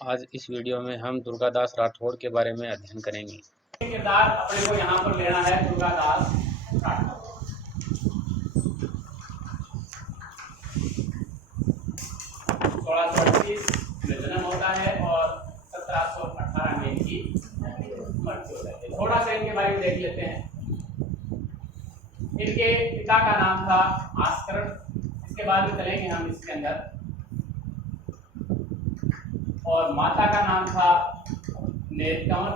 आज इस वीडियो में हम दुर्गादास राठौड़ के बारे में अध्ययन करेंगे। किरदार अपने को यहाँ पर लेना है दुर्गादास राठौड़। 1638 में जन्म होता है और 1718 में इनकी मृत्यु हो जाती है। थोड़ा सा इनके बारे में देख लेते हैं। इनके पिता का नाम था आस्करण, इसके बाद में चलेंगे हम इसके अंदर। और माता का नाम था नीलकमल,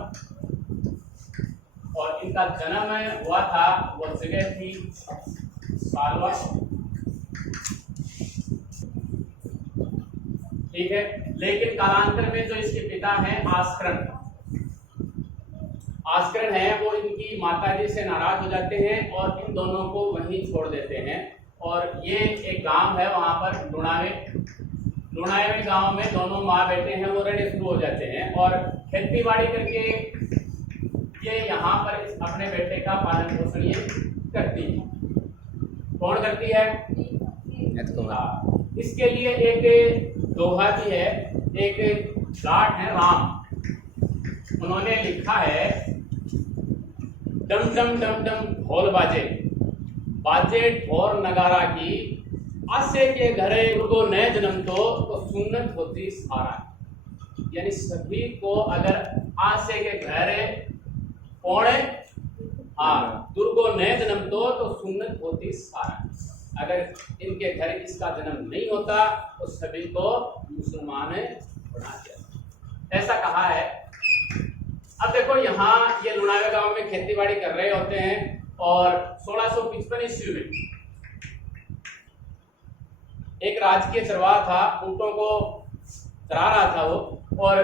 और इनका जन्म हुआ था, वो जगह थी सालवा, ठीक है। लेकिन कालांतर में जो इसके पिता हैं आस्करण हैं, वो इनकी माताजी से नाराज हो जाते हैं और इन दोनों को वहीं छोड़ देते हैं। और ये एक गांव है, वहां पर लुणावे गांव में दोनों माँ बेटे हैं वो रहने शुरू हो जाते हैं और खेती बाड़ी करके ये यहाँ पर अपने बेटे का पालन पोषण ये करती है। कौन करती है? इसके लिए एक दोहा भी है, एक जाट है राम, उन्होंने लिखा है, डम डम डम डम ढोल बाजे बाजे ढोर नगारा की, आसे के घरे को नए जन्म तो सुन्नत होती सारा। यानी सभी को अगर आसे के घरे कौन है? दुर्गो नए जन्म तो सुन्नत होती सारा। अगर इनके घर इसका जन्म नहीं होता तो सभी को मुसलमान बना दिया, ऐसा कहा है। अब देखो यहाँ ये लुणावे गांव में खेती बाड़ी कर रहे होते हैं और 1655 ईस्वी में एक राजकीय चरवाहा था, ऊंटों को चरा रहा था वो, और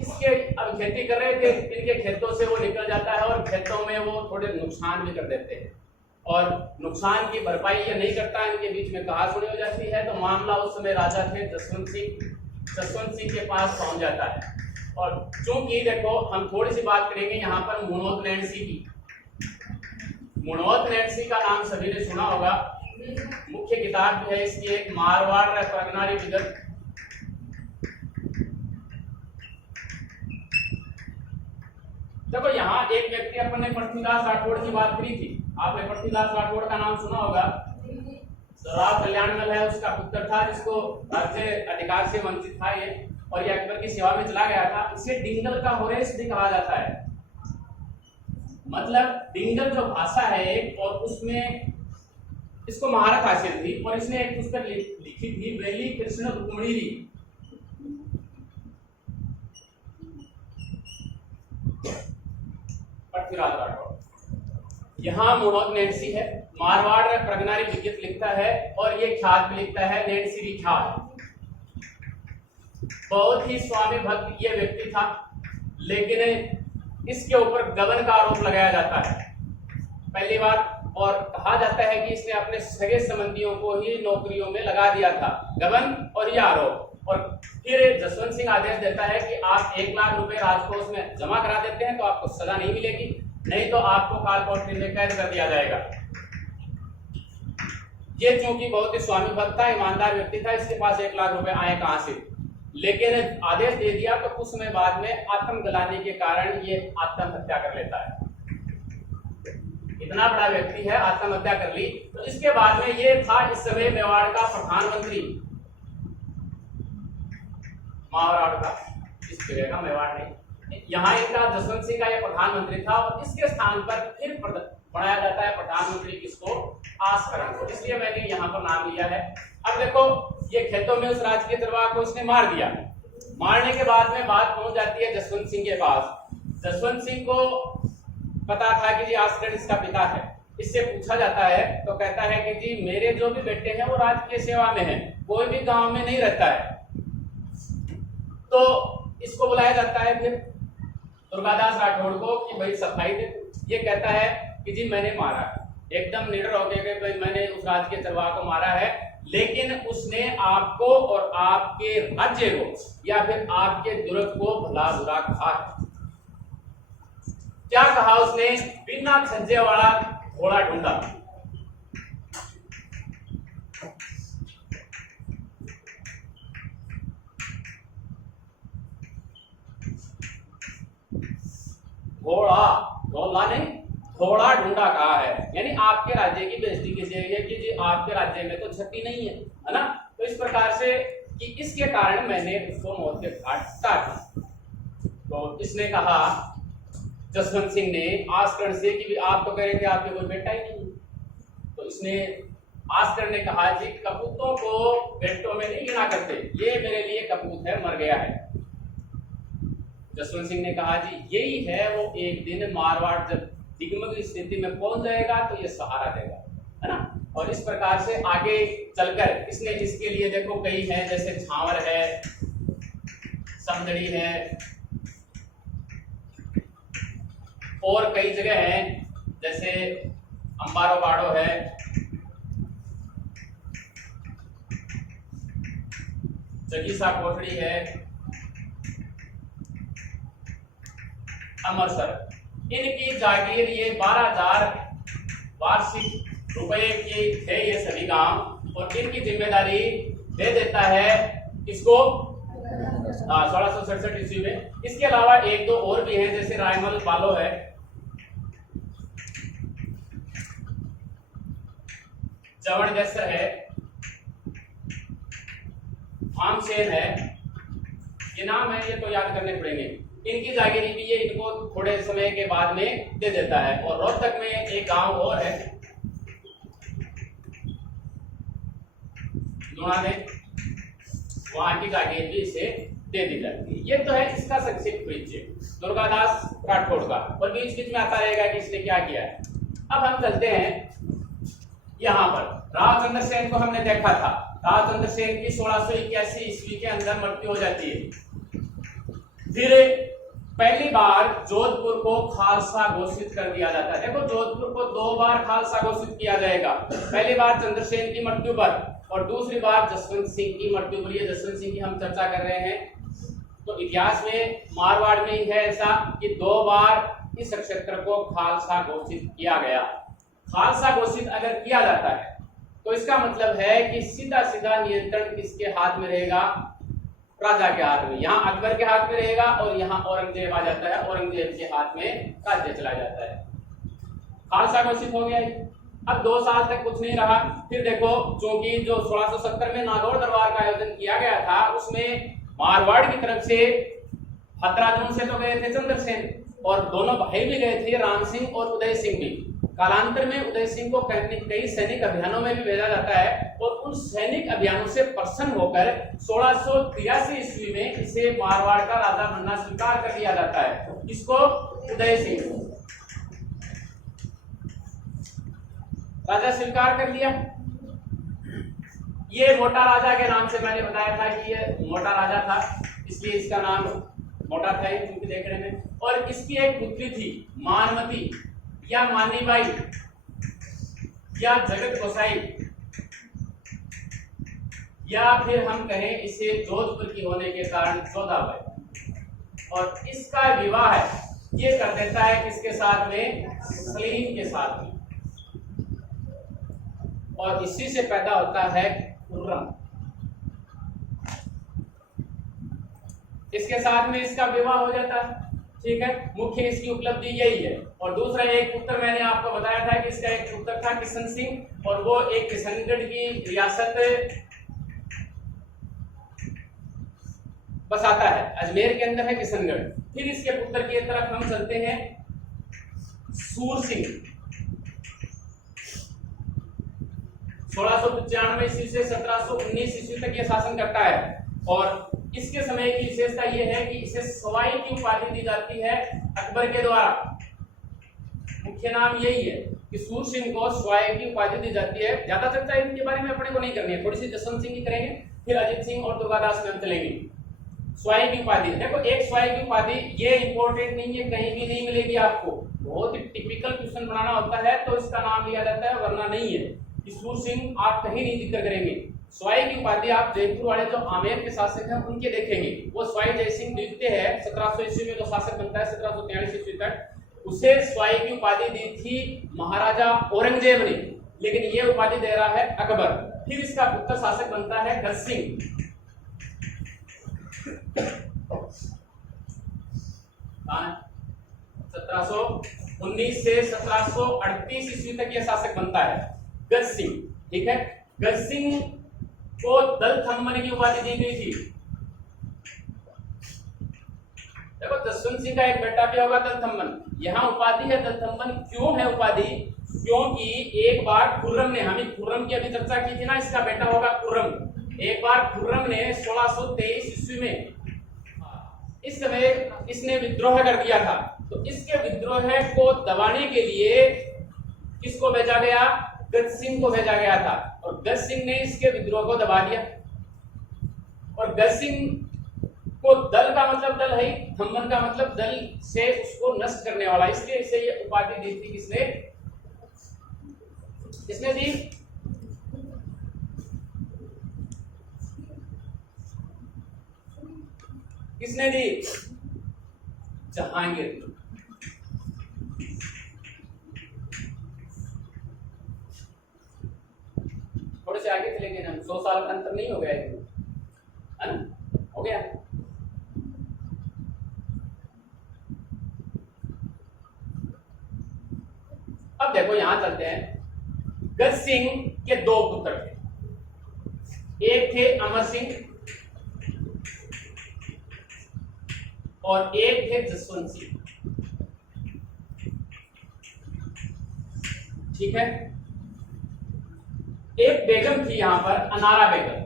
इसके अब खेती कर रहे थे, इनके खेतों से वो निकल जाता है और खेतों में वो थोड़े नुकसान भी कर देते हैं और नुकसान की भरपाई ये नहीं करता, इनके बीच में कहासुनी हो जाती है। तो मामला उस समय राजा थे जसवंत सिंह के पास पहुंच जाता है। और चूंकि देखो हम थोड़ी सी बात करेंगे यहाँ पर मुणोत नैणसी की। मुणोत नैणसी का नाम सभी ने सुना होगा, मुख्य किताब भी है इसकी, एक मारवाड़ प्रगनारी विगत। देखो यहाँ एक व्यक्ति, अपन ने पृथ्वीदास राठौड़ की बात करी थी, आपने पृथ्वीदास राठौड़ का नाम सुना होगा। राव कल्याणमल है, उसका पुत्र था जिसको राज्य अधिकार से वंचित था ये, और ये अकबर की सेवा में चला गया था। इसे डिंगल का होरेस भी कहा जाता है। मतलब डिंगल जो भाषा है एक, और उसमें इसको महारत हासिल थी और इसने एक पुस्तक लिखी थी, वेली कृष्ण रुक्मिणी। पृथ्वीराज राठौड़ यहाँ मुणोत नैणसी है, मारवाड़ प्रगनारी विगत लिखता है और ये ख्यात भी लिखता है, नैणसी ख्यात। बहुत ही स्वामी भक्त ये व्यक्ति था, लेकिन इसके ऊपर गबन का आरोप लगाया जाता है पहली बार, और कहा जाता है कि इसने अपने सगे संबंधियों को ही नौकरियों में लगा दिया था, गबन और यह आरोप। और फिर जसवंत सिंह आदेश देता है कि आप 1 लाख रुपए राजकोष में जमा करा देते हैं तो आपको सजा नहीं मिलेगी, नहीं तो आपको कालकोठरी में कैद कर दिया जाएगा। ये चूंकि बहुत ही स्वामी भक्त था, ईमानदार व्यक्ति था, इसके पास 1 लाख रुपए आए कहां से? लेकिन आदेश दे दिया तो कुछ समय बाद में आत्म गलाने के कारण ये आत्महत्या कर लेता है। इतना बड़ा व्यक्ति है, आत्महत्या कर ली। तो इसके बाद में ये था इस समय मेवाड़ का प्रधानमंत्री, मारवाड़ का, इस जगह का, मेवाड़ नहीं, यहाँ इनका जसवंत सिंह का ये प्रधानमंत्री था। और इसके स्थान पर फिर बनाया जाता है प्रधानमंत्री किसको? आस्करण को, इसलिए मैंने यहाँ पर नाम लिया है। अब देखो ये खेतों में उस राजकीय चरवाहा को इसने मार दिया। मारने के बाद में बात पहुंच जाती है जसवंत सिंह के पास। जसवंत सिंह को पता था कि जी आस्करण इसका पिता है। इससे पूछा जाता है तो कहता है कि जी मेरे जो भी बेटे हैं वो राजकीय सेवा में हैं, कोई भी गांव में नहीं रहता है। तो इसको बुलाया जाता है फिर दुर्गादास राठौड़ को कि भाई सफाई दे। ये कहता है कि जी मैंने मारा, एकदम निडर हो गया कि भाई मैंने उस राजकीय चरवाहा को मारा है, लेकिन उसने आपको और आपके राज्य को या फिर आपके दुर्ग को भला बुरा कहा। क्या कहा उसने? बिना छज्जे वाला घोड़ा ढूंढा। थोड़ा, धोला नहीं, थोड़ा ढूंढा कहा है, यानी आपके राज्य की बेइज्जती की जाएगी कि जी आपके राज्य में तो छठी नहीं है ना। तो इस प्रकार से कि इसके कारण मैंने उसको मौत के घाट उतार दी। तो इसने कहा जसवंत सिंह ने आस्करण से कि आप तो कह रहे थे आपके कोई बेटा ही नहीं, तो इसने आस्करण ने कहा जी कपूतों को बेटों में नहीं गिना करते, ये मेरे लिए कपूत है, मर गया है। जसवंत सिंह ने कहा जी यही है, वो एक दिन मारवाड़ जब दिग्गज स्थिति में पहुंच जाएगा तो ये सहारा देगा, है ना। और इस प्रकार से आगे चलकर इसने इसके लिए देखो कई हैं, जैसे झांवर है, समदड़ी है, और कई जगह हैं जैसे अंबारो बाड़ो है, जगीसा कोठड़ी है, अमरसर। इनकी जागीर ये 12,000 वार्षिक रुपए की थे ये सभी गांव, और इनकी जिम्मेदारी दे देता है इसको 1667 ईस्वी में। इसके अलावा एक दो और भी हैं, जैसे रायमल बालो है, जवड़देसर है, भामसेन है, ये नाम है, ये तो याद करने पड़ेंगे। इनकी जागीरी भी ये इनको थोड़े समय के बाद में दे देता है। और रोहतक में एक गांव और है दुणा में, वहां की जागीर भी इसे दे दी जाती है। ये तो है इसका संक्षिप्त परिचय दुर्गादास राठौड़ का, और बीच बीच में आता रहेगा कि इसने क्या किया है। अब हम चलते हैं यहाँ पर। रावचंद्र सेन को हमने देखा था, रावचंद्र सेन की 1681 ईस्वी के अंदर मृत्यु हो जाती है। फिर पहली बार जोधपुर को खालसा घोषित कर दिया जाता है। देखो जोधपुर को 2 बार खालसा घोषित किया जाएगा, पहली बार चंद्रसेन की मृत्यु पर और दूसरी बार जसवंत सिंह की मृत्यु पर। ये जसवंत सिंह की हम चर्चा कर रहे हैं, तो इतिहास में मारवाड़ में ही है ऐसा कि 2 बार इस क्षेत्र को खालसा घोषित किया गया। खालसा घोषित अगर किया जाता है तो इसका मतलब है कि सीधा सीधा नियंत्रण किसके हाथ में रहेगा, राजा के हाथ में। यहाँ अकबर के हाथ में रहेगा और यहाँ औरंगजेब आ जाता है, औरंगजेब के हाथ में राज्य चला जाता है। खालसा घोषित हो गया। अब 2 साल तक कुछ नहीं रहा। फिर देखो क्योंकि जो 1670 में नागौर दरबार का आयोजन किया गया था, उसमें मारवाड़ की तरफ से हतराजून से तो गए थे चंद्रसेन, और दोनों भाई भी गए थे, राम सिंह और उदय सिंह भी। कालांतर में उदय सिंह को कई सैनिक अभियानों में भी भेजा जाता है, और उन सैनिक अभियानों से प्रसन्न होकर 1683 ईस्वी में इसे मारवाड़ का राजा बनना स्वीकार कर लिया जाता है। इसको उदय सिंह राजा स्वीकार कर लिया। ये मोटा राजा के नाम से मैंने बताया था कि ये मोटा राजा था, इसलिए इसका नाम मोटा था क्योंकि देखने में। और इसकी एक पुत्री थी मानमती या मानीबाई या जगत गोसाई, या फिर हम कहें इसे जोधपुर की होने के कारण जोधाबाई। और इसका विवाह ये कर देता है किसके साथ में, सलीम के साथ में, और इसी से पैदा होता है खुर्रम। इसके साथ में इसका विवाह हो जाता है, ठीक है। मुख्य इसकी उपलब्धि यही है। और दूसरा एक पुत्र मैंने आपको बताया था कि इसका एक पुत्र था किशन सिंह, और वो एक किशनगढ़ की रियासत बसाता है, अजमेर के अंदर है किशनगढ़। फिर इसके पुत्र की तरफ हम चलते हैं, सूर सिंह 1695 ईस्वी से 1719 ईस्वी तक ये शासन करता है। और इसके समय की विशेषता यह है कि इसे सवाई की उपाधि दी जाती है अकबर के द्वारा। मुख्य नाम यही है कि सूर सिंह को सवाई की उपाधि दी जाती है। ज्यादा चर्चा इनके बारे में अपने को नहीं करनी है, थोड़ी सी जसवंत सिंह की करेंगे, फिर अजीत सिंह और दुर्गादास में चलेंगे। स्वाई की उपाधि, देखो एक स्वाई की उपाधि ये इंपॉर्टेंट नहीं है, कहीं भी नहीं मिलेगी आपको, बहुत ही टिपिकल क्वेश्चन बनाना होता है तो इसका नाम लिया जाता है, वरना नहीं है। सूर सिंह आप कहीं नहीं जिक्र करेंगे। स्वाई की उपाधि आप जयपुर वाले जो आमेर के शासक हैं उनके देखेंगे, वो स्वाई जयसिंह द्वितीय है, 1700 ईस्वी में जो शासक बनता है 1743 ईस्वी तक, उसे स्वाई की उपाधि दी थी महाराजा औरंगजेब ने, लेकिन ये उपाधि दे रहा है अकबर। फिर इसका पुत्र शासक बनता है गज सिंह, 1700 1719 से 1738 ईस्वी तक ये शासक बनता है गज सिंह। ठीक है, गज सिंह को दलथम्मन की उपाधि दी गई थी। देखो जसवंत सिंह का एक बेटा भी होगा दलथम्मन, यहाँ उपाधि है दलथम्मन। क्यों है उपाधि? क्योंकि एक बार खुर्रम ने, हमें खुर्रम की अभी चर्चा की थी ना, इसका बेटा होगा खुर्रम। एक बार खुर्रम ने 1623 ईस्वी में, इस समय इसने विद्रोह कर दिया था, तो इसके विद्रोह को दबाने के लिए किसको भेजा गया? गज सिंह को भेजा गया था, और गज सिंह ने इसके विद्रोह को दबा दिया। और गज सिंह को दल का मतलब दल है, थम्मन का मतलब दल से उसको नष्ट करने वाला, इसलिए इसे ये उपाधि दी थी। किसने दी? किसने दी? जहांगीर। थोड़े से आगे चले गए ना, 100 साल का अंतर नहीं हो गया है ना? हो गया। अब देखो यहां चलते हैं। गज सिंह के दो पुत्र थे, एक थे अमर सिंह और एक थे जसवंत सिंह। ठीक है, एक बेगम थी यहां पर, अनारा बेगम।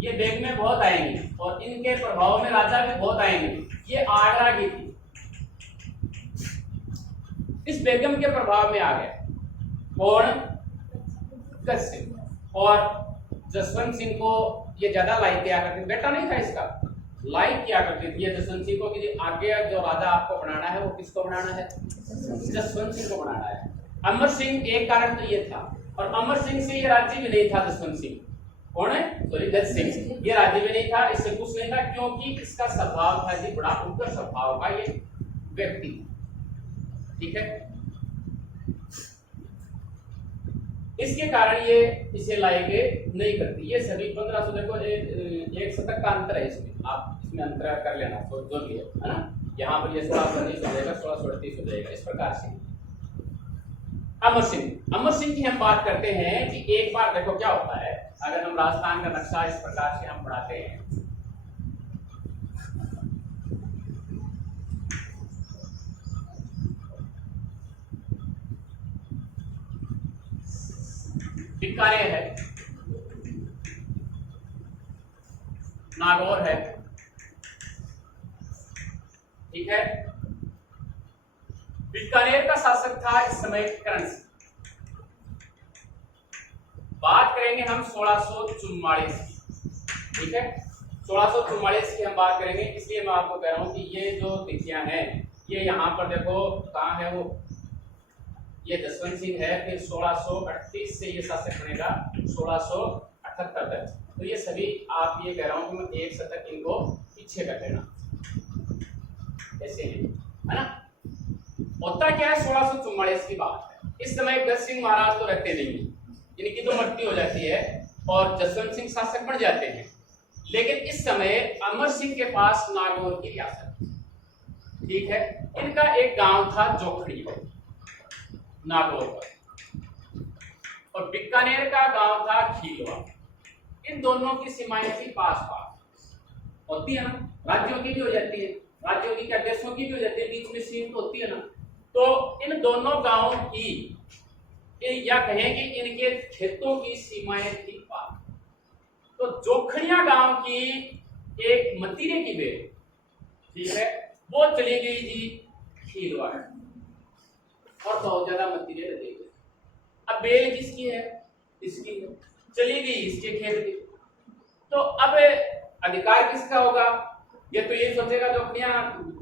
ये बेगमें बहुत आएंगी और इनके प्रभाव में राजा भी बहुत आएंगे। ये आगरा की थी। इस बेगम के प्रभाव में आ गए कौन? गज सिंह। और जसवंत सिंह को ये ज्यादा लाइक किया करते, बेटा नहीं था इसका, लाइक किया करती थी ये जसवंत सिंह को कि आगे जो राजा आपको बनाना है वो किसको बनाना है? जसवंत सिंह को बनाना है। अमर सिंह, एक कारण तो ये था, और अमर सिंह से ये राज्य भी नहीं था। जसवंत सिंह कौन है? सॉरी, गज सिंह, ये राज्य भी नहीं था, इससे कुछ नहीं था, क्योंकि इसका स्वभाव था जी बड़ा उग्र स्वभाव का ये व्यक्ति। ठीक है, इसके कारण ये इसे लाएंगे नहीं करती। ये सभी 1500, देखो एक शतक का अंतर है इसमें, आप इसमें अंतर कर लेना तो जो भी है ना। यहाँ पर ये 1619 हो जाएगा, 1638 हो जाएगा, इस प्रकार से। अमर सिंह की हम बात करते हैं कि एक बार देखो क्या होता है, अगर हम राजस्थान का नक्शा इस प्रकार से हम बढ़ाते हैं, बीकानेर है, नागौर है। ठीक है, बीकानेर का शासक था इस समय करण सिंह। बात करेंगे हम 1644 की। ठीक है, 1644 की हम बात करेंगे, इसलिए मैं आपको कह रहा हूं कि ये जो तिथियां हैं, ये यहाँ पर देखो कहाँ है वो, ये जसवंत सिंह है, फिर 1638 से ये शासक बनेगा 1678 तक। तो ये सभी आप ये कह रहा हूं कि मैं एक शतक इनको पीछे कर लेना, ऐसे है ना। होता क्या है, 1644 की बात है। इस समय गज सिंह महाराज तो रहते नहीं, इनकी तो मृत्यु हो जाती है और जसवंत सिंह शासक बन जाते हैं। लेकिन इस समय अमर सिंह के पास नागौर की रियासत, ठीक है, इनका एक गांव था जोखड़ी नागौर पर, और बीकानेर का गांव था खीलवा। इन दोनों की सीमाएं थी पास पास, होती है ना, राज्यों की भी हो जाती है, राज्यों की क्या देशों की भी हो जाती है, बीच में सीम तो होती है ना। तो इन दोनों गांवों की या कहें कि इनके खेतों की सीमाएं थी पास। तो जोखड़िया गांव की एक मतीरे की बेल, ठीक है, वो चली गई जी खीलवा, और बहुत ज्यादा मतीरे लगे गए। अब बेल किसकी है? इसकी है, चली गई इसके खेत की। तो अब अधिकार किसका होगा? ये तो ये सोचेगा जोखड़िया,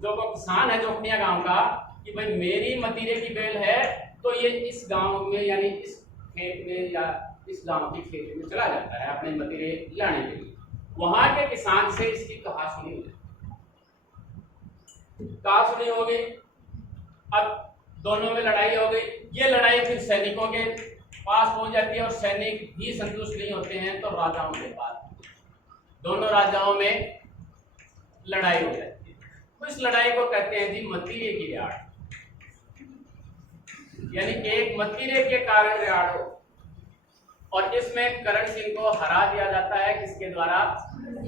जो किसान है जोखड़िया गांव का, कि भाई मेरी मतीरे की बेल है, तो ये इस गांव में यानी इस खेत में या इस गांव के खेत में चला जाता है अपने मतीरे लाने के लिए। वहां के किसान से इसकी कहा सुनी हो गई। अब दोनों में लड़ाई हो गई। ये लड़ाई फिर सैनिकों के पास पहुंच जाती है, और सैनिक भी संतुष्ट नहीं होते हैं, तो राजाओं के पास, दोनों राजाओं में लड़ाई हो जाती है। तो इस लड़ाई को कहते हैं जी मतीरे की रियाट। यानी एक मतीरे के कारण विराट हो, और इसमें करण सिंह को हरा दिया जाता है किसके द्वारा?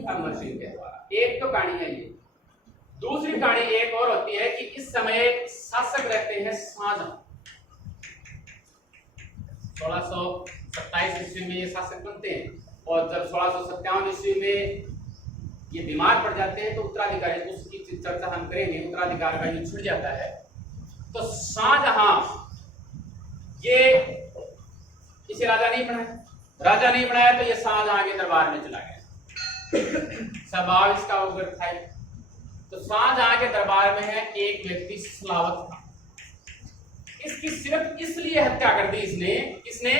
अमर सिंह के द्वारा। एक तो कहानी है ये। दूसरी कहानी एक और होती है कि इस समय शासक रहते हैं शाहजहां। 1627 ईस्वी में ये शासक बनते हैं, और जब 1657 ईस्वी में ये बीमार पड़ जाते हैं तो उत्तराधिकारी, उसकी चर्चा हम करेंगे, उत्तराधिकार का युद्ध छिड़ जाता है। तो शाहजहां ये इसे राजा नहीं बनाया, तो ये शाहजहां के दरबार में चला गया। स्वभाव इसका उग्र था। तो शाहजहां के दरबार में है एक व्यक्ति सलावत था। इसकी सिर्फ इसलिए हत्या कर दी इसने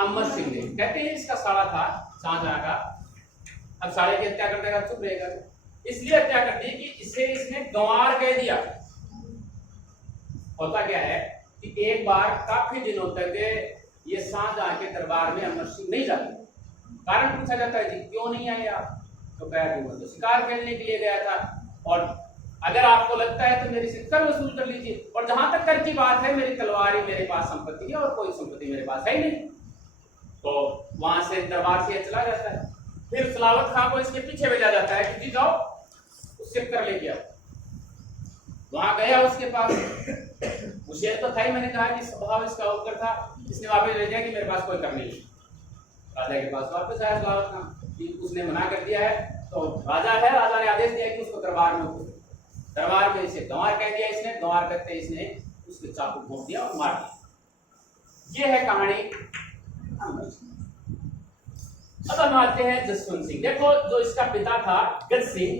अमर सिंह ने। कहते हैं इसका साला था शाहजहां का। अब साले की हत्या कर देगा, चुप रहेगा। इसलिए हत्या कर दी कि इसने गंवार कह दिया। होता क्या है कि एक बार काफी दिनों तक ये शाहजहां के दरबार में अमर सिंह नहीं जाते। कारण पूछा जाता है, जी क्यों नहीं आए आप? तो तो शिकार खेलने के लिए गया था, और अगर आपको लगता है तो मेरे से कर वसूल कर लीजिए, और जहां तक कर की बात है, मेरी तलवार ही मेरे पास संपत्ति है और कोई संपत्ति मेरे पास है ही नहीं। तो वहां से दरबार से चला जाता है। फिर सलावत खां को इसके पीछे भेजा जाता है कि जी जाओ उससे कर लेके आओ। वहां गया उसके पास, मुझे तो था ही, मैंने कहा कि स्वभाव इसका उग्र था। इसने वापस ले दिया कि मेरे पास कोई कर नहीं। राजा के पास वापस आया सलावत खां, उसने मना कर दिया है। तो राजा ने आदेश दिया कि उसको दरबार में उतारो। दरबार में इसे गंवार कह दिया। इसने गंवार करते इसने उसके चाकू घोंप दिया और मार दिया। ये है कहानी अमर सिंह। अब हम आते हैं जसवंत सिंह। देखो, जो इसका पिता था गज सिंह,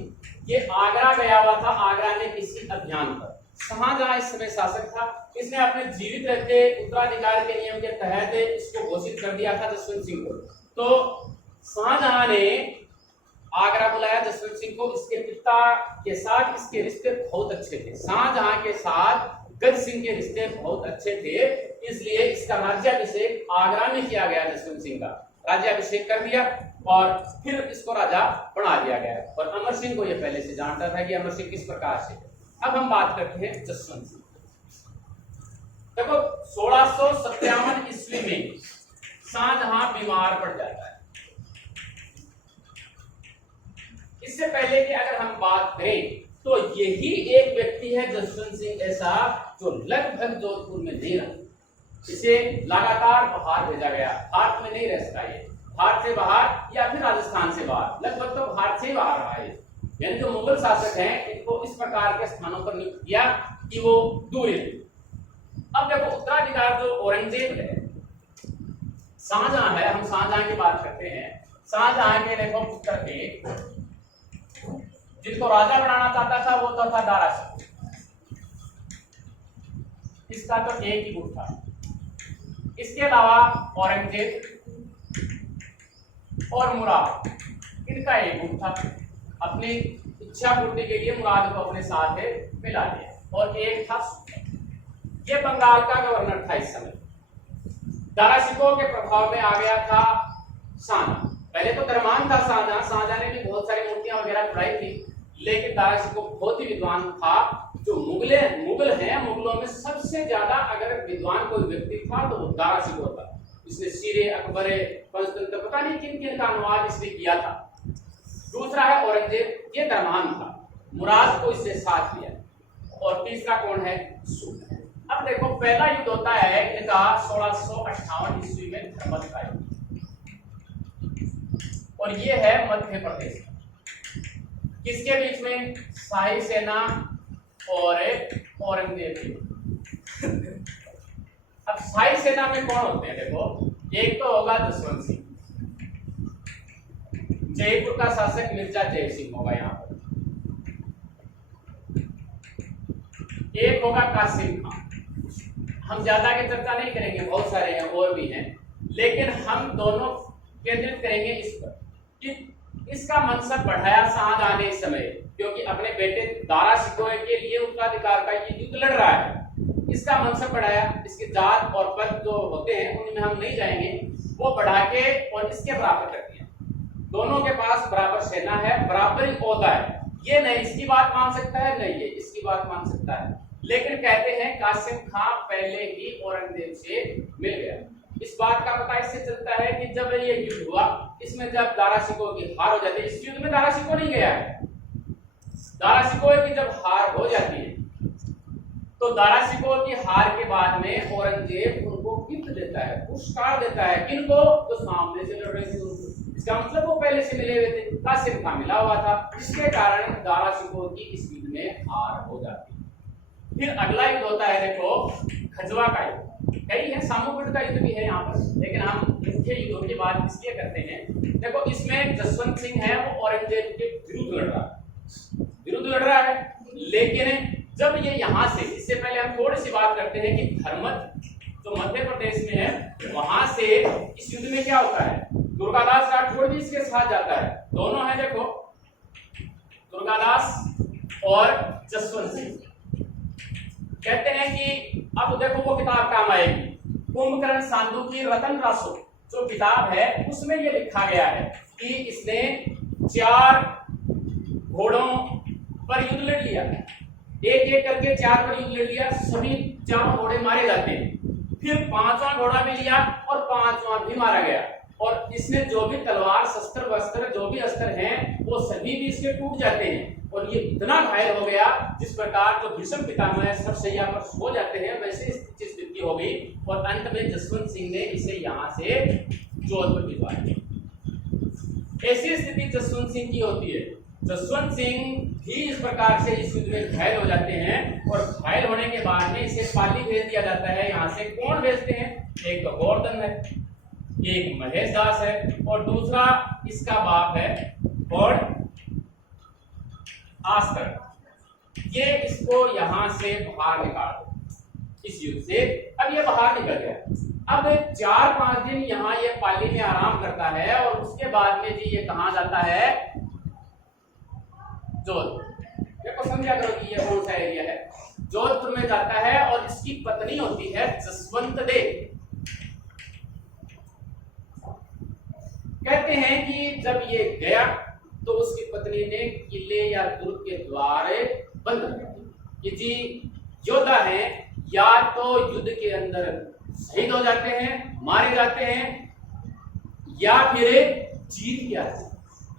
ये आगरा गया हुआ था, आगरा में किसी अभियान पर। शाहजहां इस समय शासक था। इसने अपने जीवित रहते उत्तराधिकार के नियम के तहत इसको घोषित कर दिया था जसवंत सिंह को। तो शाहजहां ने आगरा बुलाया जसवंत सिंह को। इसके पिता के साथ इसके रिश्ते बहुत अच्छे थे। शाहजहां के साथ गज सिंह के रिश्ते बहुत अच्छे थे, इसलिए इसका राज्याभिषेक आगरा में किया गया। जसवंत सिंह का राज्याभिषेक कर दिया और फिर इसको राजा बना दिया गया। और अमर सिंह को यह पहले से जानता था कि अमर सिंह किस प्रकार से। अब हम बात करते हैं जसवंत सिंह। देखो, 1657 ईस्वी में शाहजहां बीमार पड़ जाता है। इससे पहले कि अगर हम बात करें तो यही एक व्यक्ति है जसवंत सिंह ऐसा जो लगभग जोधपुर में नहीं रहा। इसे लगातार बाहर भेजा गया। भारत में नहीं रह सका ये, भारत से बाहर या फिर राजस्थान से बाहर, लगभग तो भारत से ही बाहर रहा है। यानी जो मुगल शासक हैं, इनको इस प्रकार के स्थानों पर नियुक्त किया कि वो दूर ही। अब देखो, उत्तराधिकार जो औरंगजेब है, शाहजहां है, हम शाहजहां की बात करते हैं। शाहजहां के देखो पुत्र थे, जिनको राजा बनाना चाहता था वो तो था दारा सिंह। इसका तो एक ही गुट था। इसके अलावा औरंगजेब और मुराद, इनका एक गुट था। अपनी इच्छा पूर्ति के लिए मुराद को अपने साथ मिला लिया। और एक था, ये बंगाल का गवर्नर था इस समय। दाराशिकों के प्रभाव में आ गया था शाहजहां। पहले तो धर्मान था शाहजहां ने भी बहुत सारी मूर्तियां वगैरह बनाई थी, लेकिन दाराशिकों बहुत ही विद्वान था। जो मुगल हैं, मुगलों में सबसे ज्यादा अगर विद्वान कोई व्यक्ति था तो वो दाराशिकों था। इसने सीरे, अकबर, पंचतंत्र, पता नहीं किन किन का अनुवाद इसने किया था। दूसरा है औरंगजेब, ये धर्मान था, मुराद को इसने साथ लिया। और तीसरा कौन है? सूर। अब देखो, पहला युद्ध होता है इनका 1658 ईस्वी में धर्मत का युद्ध, और ये है मध्य प्रदेश। किसके बीच में? शाही सेना और औरंगजेब। अब शाही सेना में कौन होते हैं? देखो, एक तो होगा जसवंत सिंह, जयपुर का शासक मिर्जा जय सिंह होगा यहाँ पर। एक होगा कासिम खान। हम ज्यादा की चर्चा नहीं करेंगे, बहुत सारे हैं और भी हैं, लेकिन हम दोनों केंद्रित करेंगे इस पर कि इसका मनसब बढ़ाया शाहजहां ने इस समय, क्योंकि अपने बेटे दारा शिकोह के लिए उत्तराधिकार का ये युद्ध लड़ रहा है। इसका मनसब बढ़ाया। इसके जात और पद जो होते हैं उनमें हम नहीं जाएंगे, वो बढ़ा के और इसके बराबर कर दिया। दोनों के पास बराबर सेना है, बराबर ही ओहदा है। ये नहीं इसकी बात मान सकता है, नहीं ये इसकी बात मान सकता है, लेकिन कहते हैं कासिम खां पहले ही औरंगजेब से मिल गया। इस बात का पता इससे चलता है कि जब ये युद्ध हुआ, इसमें जब दारा शिकोह की हार हो जाती है, इस युद्ध में दारा शिकोह नहीं गया है, दारा शिकोह की जब हार हो जाती है तो दारा शिकोह की हार के बाद में औरंगजेब उनको गिफ्ट देता है, पुरस्कार देता है। किनको? तो सामने से लड़ रहे थे उनको। इसका मतलब वो पहले से मिले हुए थे, कासिम खां मिला हुआ था, इसके कारण दारा शिकोह की इस युद्ध में हार हो जाती है। फिर अगला युद्ध होता है, देखो खजवा का युद्ध। कई है, सामूहिक का युद्ध भी है यहाँ पर, लेकिन हम मुख्य युद्धों की बात इसलिए करते हैं। देखो इसमें जसवंत सिंह है वो औरंगजेब के विरुद्ध लड़ रहा है, लेकिन जब ये यहाँ से, इससे पहले हम थोड़ी सी बात करते हैं कि धर्मत जो मध्य प्रदेश में है, वहां से इस युद्ध में क्या होता है, दुर्गादास राठौड़ भी इसके साथ जाता है, दोनों है देखो दुर्गादास और जसवंत सिंह। कहते हैं कि अब देखो वो किताब काम आएगी, कुंभकर्ण साधु की रतन रासो जो किताब है उसमें ये लिखा गया है कि इसने 4 घोड़ों पर युद्ध लड़ लिया, एक एक करके 4 पर युद्ध लड़ लिया, सभी 4 घोड़े मारे जाते हैं, फिर 5वां घोड़ा भी लिया और 5वां भी मारा गया, और इसने जो भी तलवार शस्त्र वस्त्र जो भी अस्त्र हैं वो सभी भी इसके टूट जाते हैं, और ये इतना घायल हो गया जिस प्रकार जो भीष्म पितामह सब सैया पर सो जाते हैं वैसे स्थिति हो गई, और अंत में जसवंत सिंह ने इसे यहाँ से जोधपुर भिजवाया। ऐसी स्थिति जसवंत सिंह की होती है। जसवंत सिंह भी इस प्रकार से इस युद्ध में घायल हो जाते हैं, और घायल होने के बाद में इसे पाली भेज दिया जाता है। यहाँ से कौन भेजते हैं? एक गोवर्धन है, एक महेश दास है, और दूसरा इसका बाप है और आस्कर। ये इसको यहाँ से बाहर निकाल दो इस युद्ध से। अब ये बाहर निकल गया। अब 4-5 दिन यहाँ ये पाली में आराम करता है, और उसके बाद में जी ये कहाँ जाता है? जोधपुर। देखो समझा करो कि ये कौन सा एरिया है, जोधपुर में जाता है, और इसकी पत्नी होती है जसवंत देव। कहते हैं कि जब ये गया तो उसकी पत्नी ने किले या दुर्ग के द्वार बंद कर दिए कि जी योद्धा हैं, या तो युद्ध के अंदर शहीद हो जाते हैं, मारे जाते हैं, या फिर जीत के आते हैं,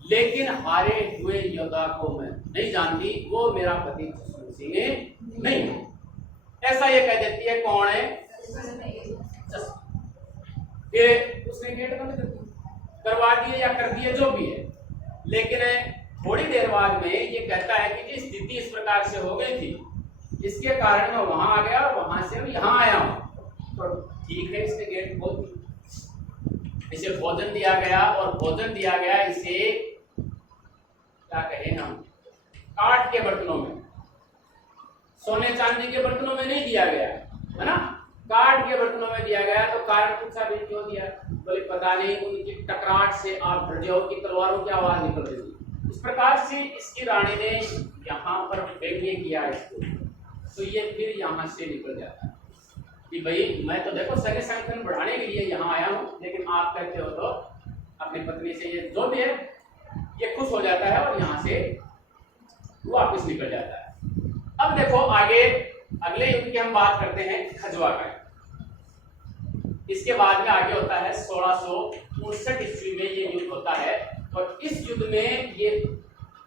लेकिन हारे हुए योद्धा को मैं नहीं जानती, वो मेरा पति जसवंत सिंह नहीं है। ऐसा ये कह देती है। कौन है? फिर उसने गेट बंद करवा दिए या कर दिए जो भी है, लेकिन थोड़ी देर बाद में ये कहता है कि स्थिति इस प्रकार से हो गई थी, इसके कारण मैं वहां आ गया और वहां से यहाँ आया हूं। तो ठीक है, इसने गेट खोल दी, इसे भोजन दिया गया, और भोजन दिया गया इसे क्या कहें हम, काठ के बर्तनों में, सोने चांदी के बर्तनों में नहीं दिया गया है ना, काठ के बर्तनों में दिया गया। तो कारण पूछा भी क्यों दिया? बोले पता नहीं, उनकी टकराट से आप भरजाओं की तलवारों की आवाज निकल रही थी। इस प्रकार से इसकी रानी ने यहाँ पर व्यंग्य किया इसको, तो ये फिर यहाँ से निकल जाता है कि भाई मैं तो देखो सगे संगठन बढ़ाने के लिए यहाँ आया हूँ, लेकिन आप कहते हो तो अपनी पत्नी से ये जो भी है ये खुश हो जाता है और यहाँ से वापस निकल जाता है। अब देखो आगे अगले युद्ध की हम बात करते हैं, खजवा का। इसके बाद में आगे होता है 1659 ईस्वी में ये युद्ध होता है, और इस युद्ध में ये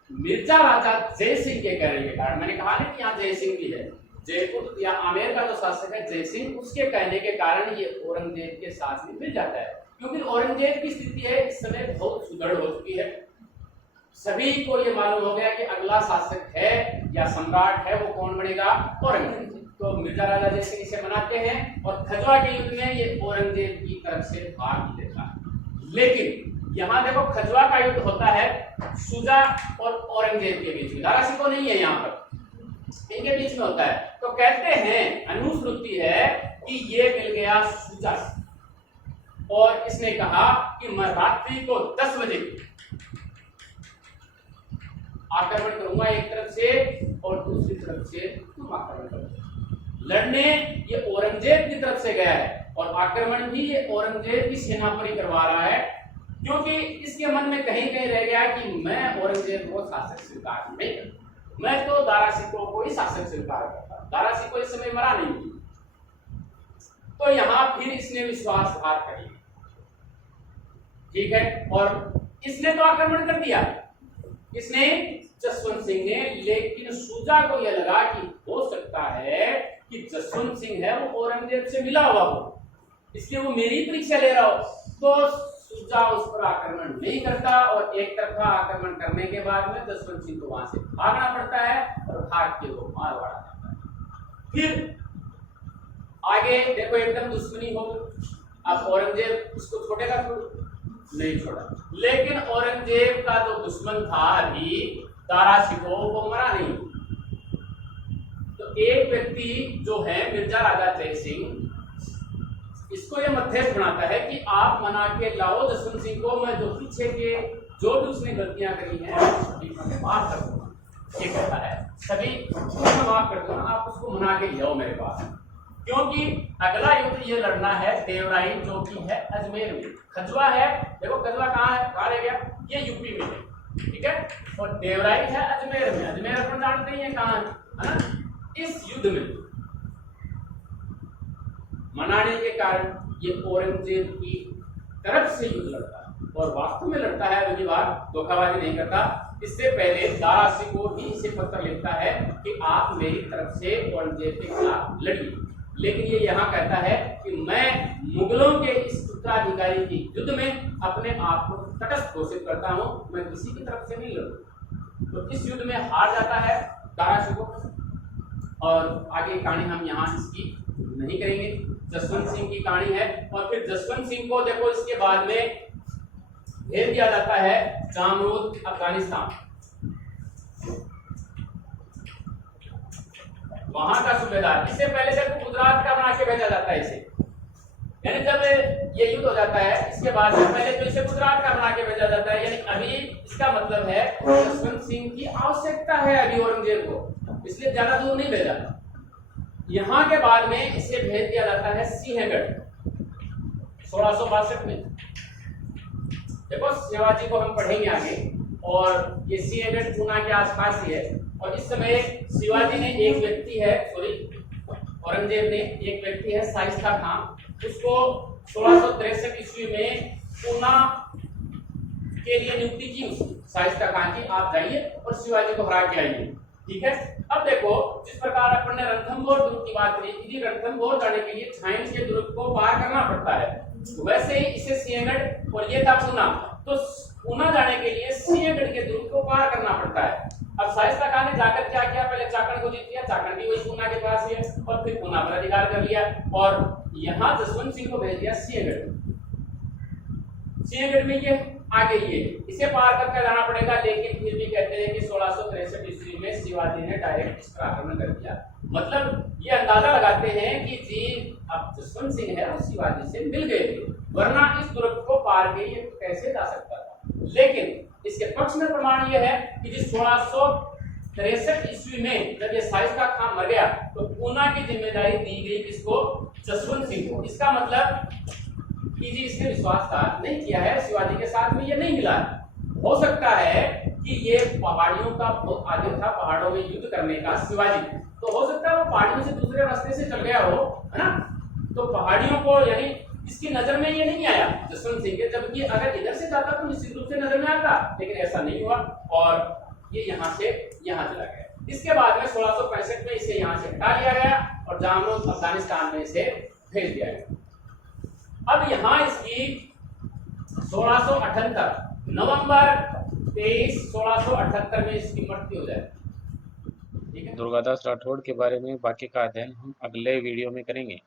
मिर्जा राजा जय सिंह के कहने के कारण, मैंने कहा ना कि यहाँ जय सिंह भी है, जयपुर या आमेर का जो शासक है जय सिंह, उसके कहने के कारण ये औरंगजेब के साथ में मिल जाता है, क्योंकि औरंगजेब की स्थिति है इस समय बहुत सुदृढ़ हो चुकी है। सभी को ये मालूम हो गया कि अगला शासक है या सम्राट है वो कौन बनेगा? औरंगजेब। तो मिर्जा राजा जय सिंह इसे मनाते हैं, और खजवा के युद्ध में ये औरंगजेब की तरफ से भाग लेता है। लेकिन यहाँ देखो खजवा का युद्ध होता है शुजा और औरंगजेब के बीच में, दारा शिकोह नहीं है यहाँ पर, इनके बीच में होता है। तो कहते हैं, अनुश्रुति है कि ये मिल गया शुजा से, और इसने कहा कि मैं रात्रि को 10 बजे आक्रमण करूंगा एक तरफ से, और दूसरी तरफ से तुम आक्रमण करोगे। लड़ने ये औरंगजेब की तरफ से गया है, और आक्रमण भी ये औरंगजेब की सेना पर ही करवा रहा है, क्योंकि इसके मन में कहीं कहीं रह गया कि मैं औरंगजेब को शासक स्वीकार नहीं करता, मैं तो दारा सिकोह को ही शासक स्वीकार करता। दारा सिकोह इस समय मरा नहीं, तो यहां फिर इसने विश्वासघात कर लिया, ठीक है। और इसने तो आक्रमण कर दिया, इसने जसवंत सिंह ने, लेकिन शुजा को यह लगा कि हो सकता है कि जसवंत सिंह है वो औरंगजेब से मिला हुआ हो, इसलिए वो मेरी परीक्षा ले रहा हो। तो शुजा उस पर आक्रमण नहीं करता और एक तरफा आक्रमण करने के बाद में जसवंत सिंह को वहां से भागना पड़ता है और भाग के वो मारवाड़ा जाता है। फिर आगे देखो एकदम दुश्मनी हो, अब औरंगजेब उसको छोड़ेगा नहीं छोड़ा, लेकिन औरंगजेब का जो दुश्मन था अभी दारा सिकोह वो मरा नहीं। तो एक व्यक्ति जो है मिर्जा राजा जय सिंह, इसको ये मध्यस्थ बनाता है कि आप मना के लाओ जसवंत सिंह को, मैं जो पीछे के जो भी उसने गलतियां करी हैं सभी मैं माफ कर दूंगा, ये कहता है सभी मैं माफ कर दूंगा, आप उसको मना के लाओ मेरे पास। क्योंकि अगला युद्ध ये लड़ना है देवराई जो कि है अजमेर में, खजवा है, देखो खजवा कहाँ है, कहाँ रह गया, ये यूपी में है, ठीक है। और देवराई है अजमेर में, अजमेर अपन जानते ही है कहाँ है ना। इस युद्ध में मनाने के कारण ये औरंगजेब की तरफ से युद्ध लड़ता है और वास्तव में लड़ता है, अगली बार धोखाबाजी नहीं करता। इससे पहले दारा सिकोह भी इसे पत्र लिखता है कि आप मेरी तरफ से औरंगजेब के खिलाफ लड़िए, लेकिन ये यहाँ कहता है कि मैं मुगलों के इस उत्तराधिकारी की युद्ध में अपने आप को तटस्थ घोषित करता हूँ, मैं किसी की तरफ से नहीं लड़ूंगा। तो इस युद्ध में हार जाता है दारा सिकोह और आगे कहानी हम यहाँ इसकी नहीं करेंगे, जसवंत सिंह की कहानी है। और फिर जसवंत सिंह को देखो इसके बाद में भेज दिया जाता है जामरूद अफगानिस्तान, वहां का सूबेदार। इससे पहले देखो गुजरात का बना के भेजा जाता है इसे, यानी जब ये युद्ध हो जाता है इसके बाद में पहले तो इसे गुजरात का बना के भेजा जाता है, यानी अभी इसका मतलब है जसवंत सिंह की आवश्यकता है अभी औरंगजेब को, इसलिए ज्यादा दूर नहीं भेजा। यहाँ के बाद में इसे भेज दिया जाता है सिंहगढ़ 1662 में। देखो शिवाजी को हम पढ़ेंगे आगे, और ये सिंहगढ़ पूना के आसपास ही है। और इस समय शिवाजी ने एक व्यक्ति है, औरंगजेब ने एक व्यक्ति है शाइस्ता खां, उसको 1663 ईस्वी में पूना के लिए नियुक्ति की शाइस्ता खां की, आप जाइए और शिवाजी को हरा के आइए, ठीक है। अब देखो जिस प्रकार अपन ने रणथंभौर दुर्ग की बात करी थी, रणथंभौर जाने के लिए छाइन के दुर्ग को पार करना पड़ता है, वैसे ही इसे सिंहगढ़ और ये था पूना, तो पूना जाने के लिए सिंहगढ़ के दुर्ग को पार करना पड़ता है। अब शाइस्ता खान ने जाकर क्या किया, पहले चाकण को जीत लिया, चाकण भी वही पूना के पास ही है, और फिर पूना पर अधिकार कर लिया और यहाँ जसवंत सिंह को भेज दिया सिंहगढ़। सिंहगढ़ में ये आगे ये इसे पार करके जाना पड़ेगा, लेकिन फिर भी कहते हैं कि 1663 ईस्वी में शिवाजी ने डायरेक्ट इस पर आक्रमण कर दिया। मतलब ये अंदाजा लगाते हैं कि जी अब जसवंत सिंह है वो शिवाजी से मिल गए थे, वरना इस दुर्ग को पार के ये कैसे जा सकता था। लेकिन इसके पक्ष में प्रमाण ये है कि जिस 1663 ईस्वी में जब ये शाइस्ता खां मर गया तो पूना की जिम्मेदारी दी गई किसको, जसवंत सिंह को। इसका मतलब कि जी इसने विश्वासघात नहीं किया है, शिवाजी के साथ में ये नहीं मिला है। हो सकता है कि ये पहाड़ियों का आदि था, पहाड़ों में युद्ध करने का शिवाजी, तो हो सकता है वो पहाड़ियों से दूसरे रास्ते से चल गया हो, है ना। तो पहाड़ियों को यानी इसकी नजर में ये नहीं आया जसवंत सिंह के, जबकि अगर इधर से जाता तो निश्चित रूप से नजर में आता, लेकिन ऐसा नहीं हुआ और ये यहाँ से यहाँ चला गया। इसके बाद में 1665 में इसे यहाँ से हटा लिया गया और जामरूद अफगानिस्तान में इसे भेज दिया गया। अब यहाँ इसकी 1678 नवंबर 23 1678 में इसकी मृत्यु हो जाए। दुर्गादास राठौड़ के बारे में बाकी का अध्ययन हम अगले वीडियो में करेंगे।